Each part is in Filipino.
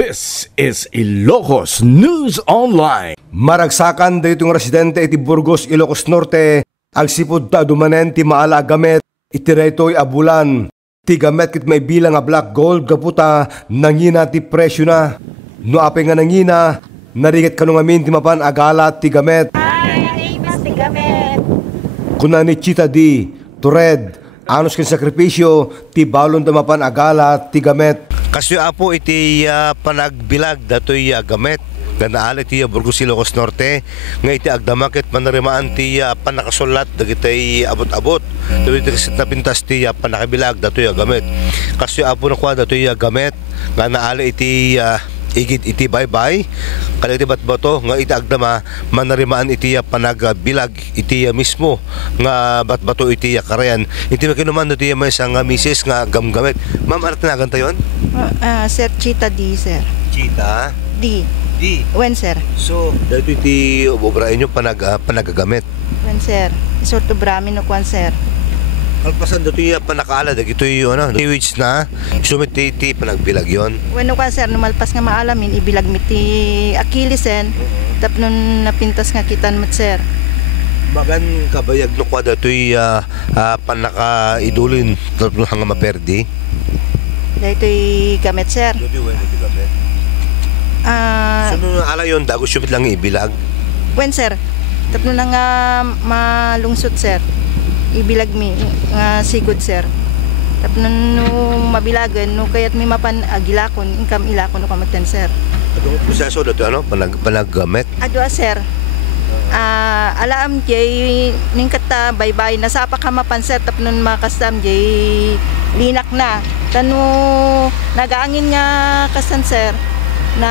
This is Ilocos News Online. Maragsakan dayto ng residente iti Burgos, Ilocos Norte, agsipud ta dumanen ti maala gamet iti raytoy abulan. Ti gamet kit may bilang a black gold kaputa nangina ti presyo na. No apay nga nangina, narigat kanong amin ti mapan agala ti gamet. Ay, ti gamet. Kuna ni Chita di, Tured, anos kin sakripisyo, ti balon ti mapan agala ti gamet. Kasyo apo iti panagbilag datoy gamet ganaal iti Burgos, Ilocos Norte nga iti agdamakit manarimaan ti panakasulat dagiti abot-abot dagiti napintas ti panakabilag datoy gamet. Kasyo apo nakuha datoy gamet nga naala iti igid iti baybay kaliti batbato nga iti agdama manarimaan iti panagbilag iti mismo nga batbato iti karayan iti makinuman iti may isang misis nga gamgamit. Ma'am, ano tinagan tayo yun? Sir, Chita di, sir. Chita? Di. Di? When, sir? So, dahil iti obrain nyo panagagamit? When, sir? Isorto brami no kwan, sir. Kalpasan dito yung panakaala, dito yung which na sumit iti panagbilag yun. When no kwan, sir, numalpas nga maalamin, ibilag mi ti Achillesen, tap nun napintas nga kitan mat, sir. Bagan kabayag no kwa dito yung panakaidulin tapos hanga maperdi? Dito yung gamit, sir. Dito yung gamit. So, nung ala yun, dago sumit lang ibilag? When, sir? Tap nun nga malungsot, sir. Ibilag mi nga sigod, sir. Tap nun mabilagan, no kayat mi mapan agilakon, income ilakon no kamatan, sir. Itong proseso dito panaggamit? Adwa, sir. Alam jay ning kata baybay nasapa ka mapan, sir, tap nun makastam jay linak na. Tanu nagaangin nga kasan, sir, na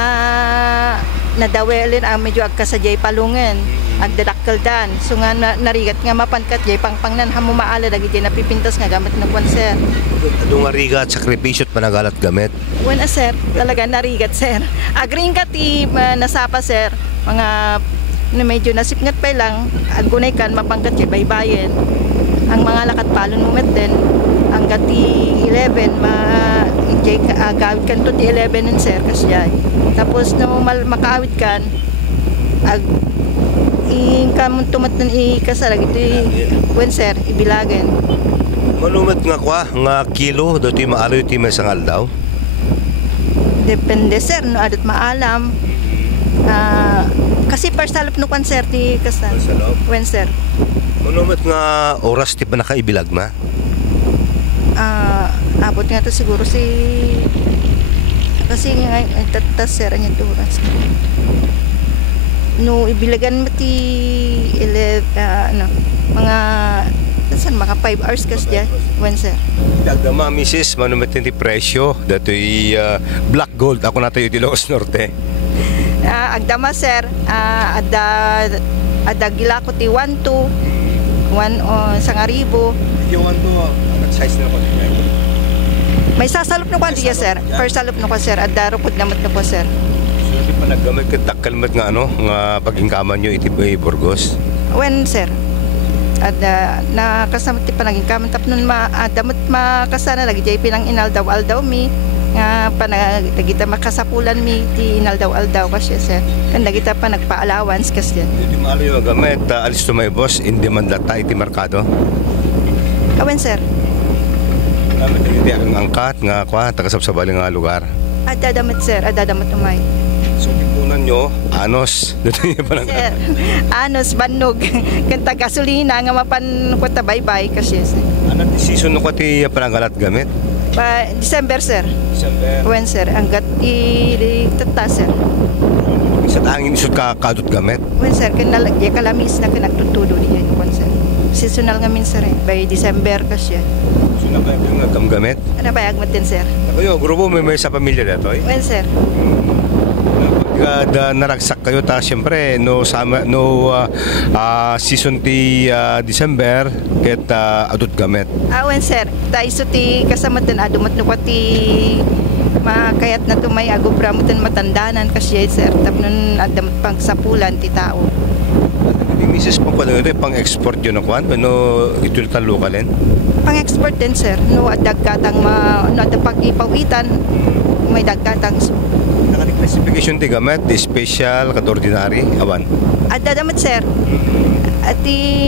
nadawelin ang medyo agkasadyay palungen agdadakkel dan so nga narigat nga mapankat jay pangpangnan hamo maala dagiti napipintas nga gamit ng kwan, sir. Ano nga rigat sakripisyo at panagalat gamit? Wala, sir, talaga narigat, sir. Agring kati nasapa, sir, mga na medyo nasipngat pa lang agunay kan mapangkat jay baybayen ang mga lakat palon mo met din ang gati 11 jay gawid kan to ti 11 sir kasya. Tapos no makaawit kan ag inkamon tumat nan ikasalag ito when, sir, ibilagan. Malumat nga kwa nga kilo dito yung maalo iti may sangal daw? Depende, sir, no adat maalam. Kasi parsalop no kwan, sir, ti kasan. When, sir? Malumat nga oras ti pa nakaibilag na? Abot nga to siguro kasi nga tatas, sir, ang ito oras. No ibilagan mo ti mga saan maka 5 hours kas dyan, when, sir? Dagdama, misis, manumitin ti presyo dito yung black gold ako na tayo di Ilocos Norte. Agdama, sir, adagila ko ti 1 to 1 sangaribo. Yung ano, size na pa din. May sasalop na kwan diya, sir. First salop na ko, sir, adaro po namat na po, sir. So, di pa naggamit kalmat nga nga pagingkaman nyo iti Burgos? When, sir? Nakasamot ti panagingkaman tap nun damot makasana lagi jay pinang inaldaw-aldaw mi nga panagita makasapulan mi ti inaldaw-aldaw kasi, sir. Kan nagita pa nagpa-allowance kasi. Hindi maalo yung gamit alis to my boss in demand data iti merkado? When, sir? Gamit iti ang angkat nga kwa tagasabsabaling nga lugar? Adadamit, sir, adadamit umay. So, tipunan nyo, anos. Sir, anos, banog. Kanta gasolina nga mapan ko tabaybay kasi, sir. Ano ti season no ko ti panagalat gamit? December, sir. December. When, sir? Hanggat itata, sir. Sa tangin isot kakadot gamit? When, sir, kanalagya kalamis na kanagtutudo diyan, when, sir. Seasonal nga min, sir, by December kasi. So, nabayag yung gamgamit? Ano ba, agmat din, sir? Kayo, grupo may sa pamilya dito eh? When, sir? Pag naragsak kayo ta siyempre no season ti December ket adut gamit. When, sir, daiso ti kasamot din adumat no pati makayat na tumay agobramutan matandanan kasi, sir, tapnon adamat pang sapulan ti tao. Di misis pang kwano ito pang export yun kwan no ito tan lokalen. Pang export din, sir, no adagkatang no adapag ipawitan may dagkatang Nakadik classification ti gamet, di special, kat ordinary, awan. At dadamat sir. At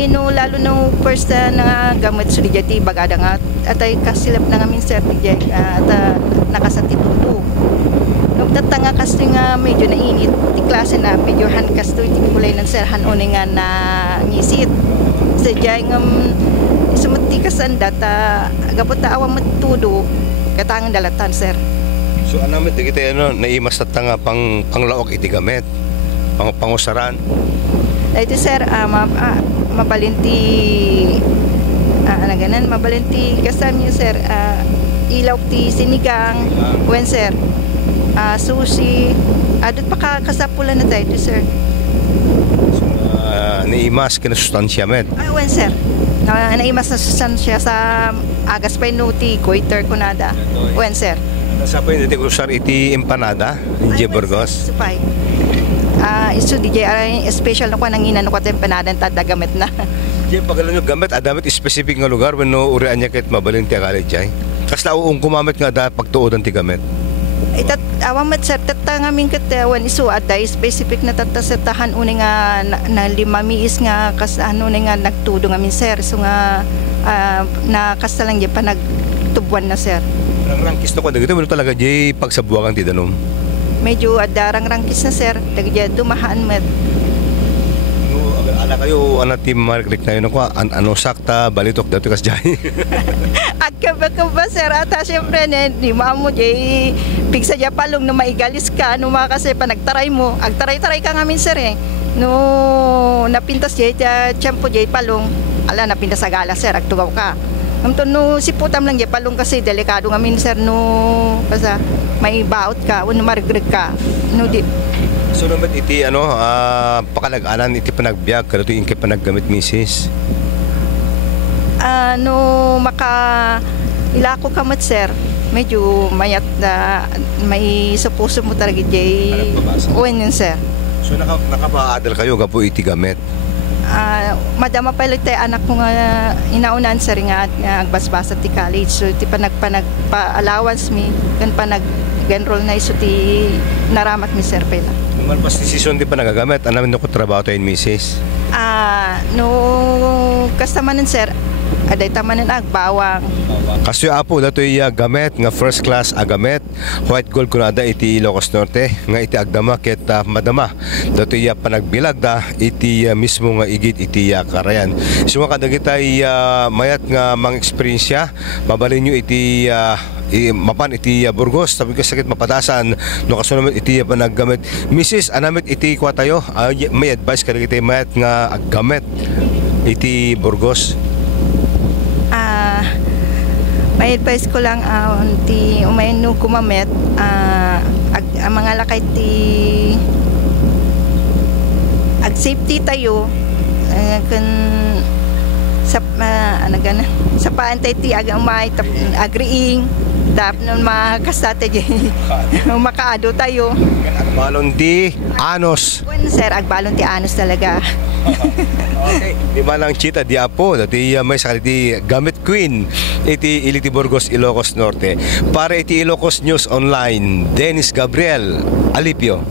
no lalo no first na gamit so di jati bagada nga at ay kasilap na ngamin sir di jay at nakasatitudo. Nung tatanga kasi nga medyo nainit di klase na medyo han kasto iti kulay ng sir han one nga na ngisit. Sa jay nga sumuti kasanda ta gapot ta awang matudo katangan dalatan sir. So anamit di kita naimas tatanga panglaok iti gamet, pangusaran. Ito sir, mabalinti mabalinti kasam niyo sir, ilaw ti sinigang, wen sir, sushi, adot pa kasapulan na tayo sir. So, naimas kinasustansya met. Wen sir, naimas na sustansya sa agas pa inuti, goiter kunada, wen sir. Nasapay diti kusar iti empanada, J. Burgos. Supay. Isu DJ special na ko nang inano ko tempanadan ta dagamit na. Di pagalan yung gamit, adamit specific nga lugar when no urian niya kahit mabalin ti agalit jay. Kas lauong kumamit nga da pagtuodan ti gamit. Itat awang mat sir tatta ngamin ket wan isu aday specific na tatta sa tahan uni nga na 5 miis nga kas ano nga nagtudo ngamin sir. So nga na kasalang di pa nagtubuan na sir. Rangkis to ko dagito wala talaga jay pagsabuakan ti danom. Medyo adarang rangkis na sir, dagja dumahaan met. No, ala kayo ana team marklik na yun ko ano sakta balitok dato kas jay. Agka ba sir ata syempre di maamo jay pigsa ja palong no maigalis ka no kasi pa nagtaray mo, agtaray-taray ka ngamin sir eh. No napintas jay champo jay palong, ala napintas sa gala sir agtugaw ka. No si putam lang jay palong kasi delikado ngamin sir no basta may baot ka, uno marigrig ka. No di. So naman iti pakalaganan iti panagbiag kada to inke panaggamit misis. No maka ilako kamat sir. Medyo mayat na may sa puso mo talaga jay. Uwan yun sir. So nakapaadal kayo gapo iti gamit. Madama pa tayo anak ko nga inaunan sa ringat nga agbasbasa ti college so ti allowance mi kan nag-enroll na iso ti naramat mi sir pela. Malpas ti season di pa nagagamit anamin no ko trabaho tayo misis. No kastamanan sir aday tamanan agbawang. Kaso apo datoy gamet nga first class agamet white gold kunada iti Ilocos Norte nga iti agdama ket madama datoy panagbilag da iti mismo nga igid iti karayan. So nga kadagitay mayat nga mang eksperyensya mabalin nyo iti mapan iti Burgos tabi ka sakit mapatasan no kasunod iti panaggamit Mrs. anamit iti kwa tayo may advice kadagitay mayat nga aggamit iti Burgos. May advice ko lang ti umayon no kumamet mga lakay ti ag safety tayo kun sa sa paantay ti aga umay agreeing dap non makasate makaado tayo. Balon di anos. Kun sir agbalon ti anos talaga. Okay, di ba lang chita di apo dati may sakali ti gamit queen iti Iliti Burgos Ilocos Norte para iti Ilocos News Online Dennis Gabriel Alipio.